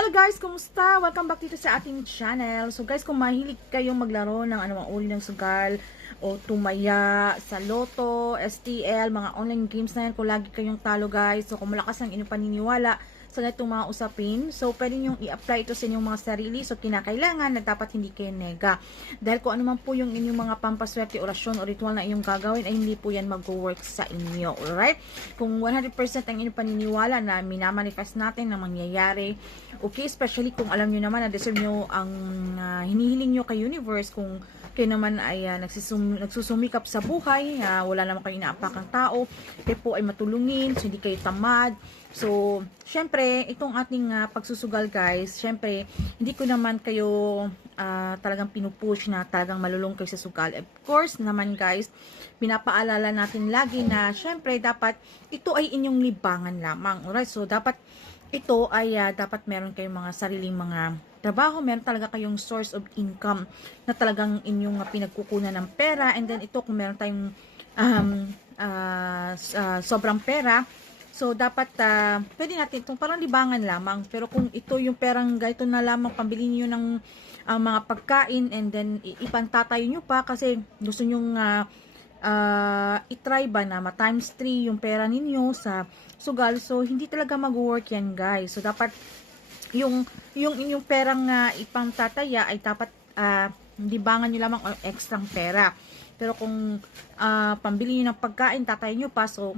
Hello guys, kumusta? Welcome back dito sa ating channel. So guys, kung mahilig kayong maglaro ng anumang uri ng sugal o tumaya sa Lotto, STL, mga online games na yan, kung lagi kayong talo guys, so kung malakas ang inyong paniniwala sa ganitong mga usapin, so pwede nyo i-apply ito sa inyong mga sarili. So kinakailangan na dapat hindi kayo nega. Dahil kung ano man po yung inyong mga pampaswerte, orasyon o ritual na inyong gagawin, ay hindi po yan mag-work sa inyo. Alright? Kung 100% ang inyong paniniwala na minamanifest natin na mangyayari, okay, especially kung alam nyo naman na deserve nyo ang hinihiling nyo kay universe, kung kayo naman ay nagsusumikap sa buhay, wala naman kayo inaapakang tao, kayo po ay matulungin, so hindi kayo tamad. So, syempre, itong ating pagsusugal guys, syempre, hindi ko naman kayo talagang pinupush na talagang malulong kayo sa sugal. Of course naman guys, pinapaalala natin lagi na syempre, dapat ito ay inyong libangan lamang. Alright, so dapat ito ay dapat meron kayong mga sariling mga trabaho, meron talaga kayong source of income na talagang inyong pinagkukunan ng pera, and then ito kung meron tayong sobrang pera, so dapat pwede natin itong parang libangan lamang. Pero kung ito yung perang ganito na lamang pambili niyo ng mga pagkain, and then ipantatayo nyo pa kasi gusto nyong itry ba na times 3 yung pera ninyo sa sugal, so hindi talaga mag-work yan guys. So dapat yung inyong perang ipangtataya ay dapat libangan nyo lamang o extrang pera. Pero kung pambili nyo ng pagkain, tatay nyo pa, so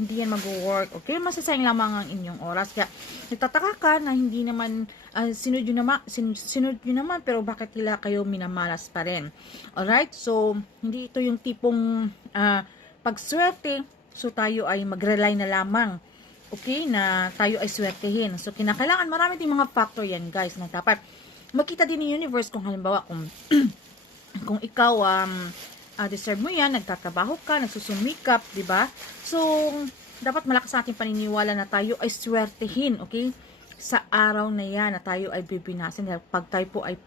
hindi yan mag-work. Okay, masasayang lamang ang inyong oras. Kaya nagtataka ka na hindi naman sinunod nyo naman, pero bakit kayo minamalas pa rin? Alright, so hindi ito yung tipong pagswerte, so tayo ay mag-rely na lamang, okay, na tayo ay swertehin. So kinakailangan marami ding mga factor yan guys, na dapat makita din ni universe. Kung halimbawa kung kung ikaw deserve mo yan, nagtatrabaho ka, nagsusumikap, di ba? So, dapat malakas sa ating paniniwala na tayo ay swertehin, okay? Sa araw na yan, na tayo ay bibinasin. Pag tayo po ay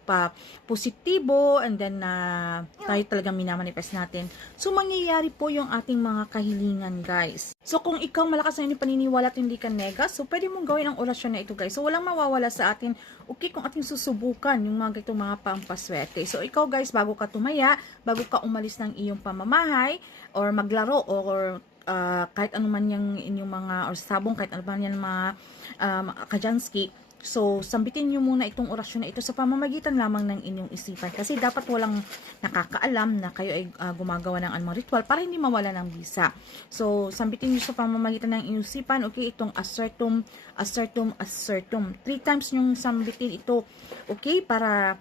positibo, and then tayo talagang minamanifest natin, so mangyayari po yung ating mga kahilingan guys. So, kung ikaw malakas na yung paniniwala at hindi ka nega, so pwede mong gawin ang orasyon na ito guys. So, walang mawawala sa atin, okay, kung ating susubukan yung mga ganitong mga pampaswerte. So, ikaw guys, bago ka tumaya, bago ka umalis ng iyong pamamahay, or maglaro, or kahit ano man yung inyong mga, or sabong, kahit ano man yan mga kajanski, so sambitin nyo muna itong orasyon na ito sa pamamagitan lamang ng inyong isipan, kasi dapat walang nakakaalam na kayo ay gumagawa ng anumang ritual para hindi mawala ng bisa. So sambitin nyo sa pamamagitan ng inyong isipan, okay, itong assertum, assertum, assertum, 3 times nyong sambitin ito, okay, para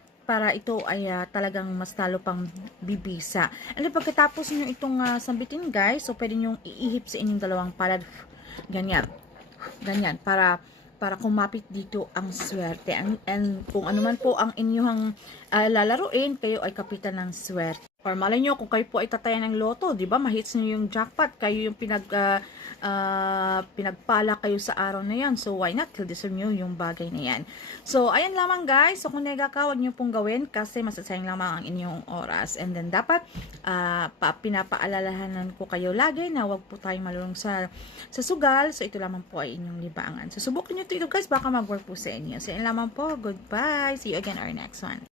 ito ay talagang mas talo pang bibisa. And then pagkatapos nyo itong sambitin guys, so pwede nyo iihip sa inyong dalawang palad, ganyan, para kumapit dito ang swerte. And kung ano man po ang inyong lalaruin, kayo ay kapitan ng swerte. Or malay nyo, kung kayo po ay tataya ng loto, di ba, mahits nyo yung jackpot, kayo yung pinagpala kayo sa araw na yan. So, why not? Deserve nyo yung bagay na yan. So, ayan lamang guys. So, kung nega ka, huwag nyo pong gawin kasi masasayang lamang ang inyong oras. And then, dapat pinapaalalahanan ko kayo lagi na huwag po tayong malulong sa sugal. So, ito lamang po ay inyong libangan. So, subukin nyo ito guys, baka mag-work po sa inyo. So, ayan lamang po. Goodbye. See you again our next one.